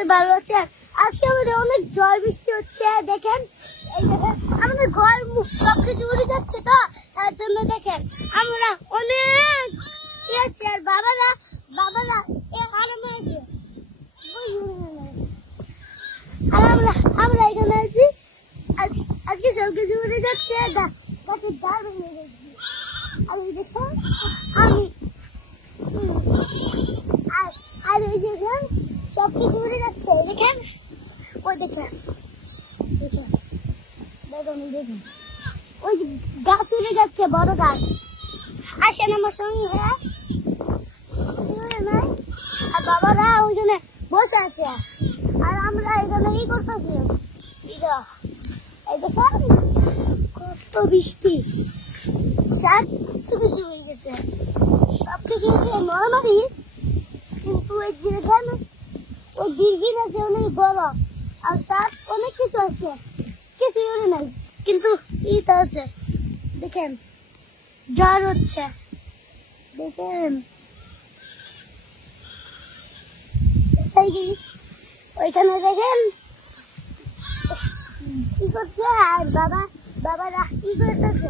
সবাই ভালো আছেন। আজকে আমাদের অনেক ঝড় বৃষ্টি হচ্ছে, দেখেন এই দেখেন আমাদের ঘর মুখ সবকিছু উড়ে যাচ্ছে, তো তার জন্য দেখেন আমরা অনেক আছি। আর বাবারা আরাম আছে, আর আমরা এখানে আছি। আজকে সবকিছু উড়ে যাচ্ছে, গাছের ডাল ভেঙে গেছি। আমি দেখেন আর ওই দেখেন সবকিছু উড়ে যাচ্ছে, দেখেন ওই দেখেন ওই গাছ উড়ে যাচ্ছে, বড় গাছ। আসেন আমার সঙ্গে, নাই আর বাবারা ওইখানে বসে আছে, আর আমরা এখানে ই করতেছি। এই দেখেন কত বৃষ্টি, সবকিছু হয়ে গেছে, সবকিছু হচ্ছে নর্মালি, কিন্তু ওই দেখেন ওই দীর্ঘিন আছে অনেক বড়, আর তার অনেক কিছু আছে, কিছু নাই, কিন্তু ইটা আছে দেখেন ঝড় হচ্ছে, দেখেন ওইখানে দেখেন কি করছে, আর বাবারা কি করতেছে।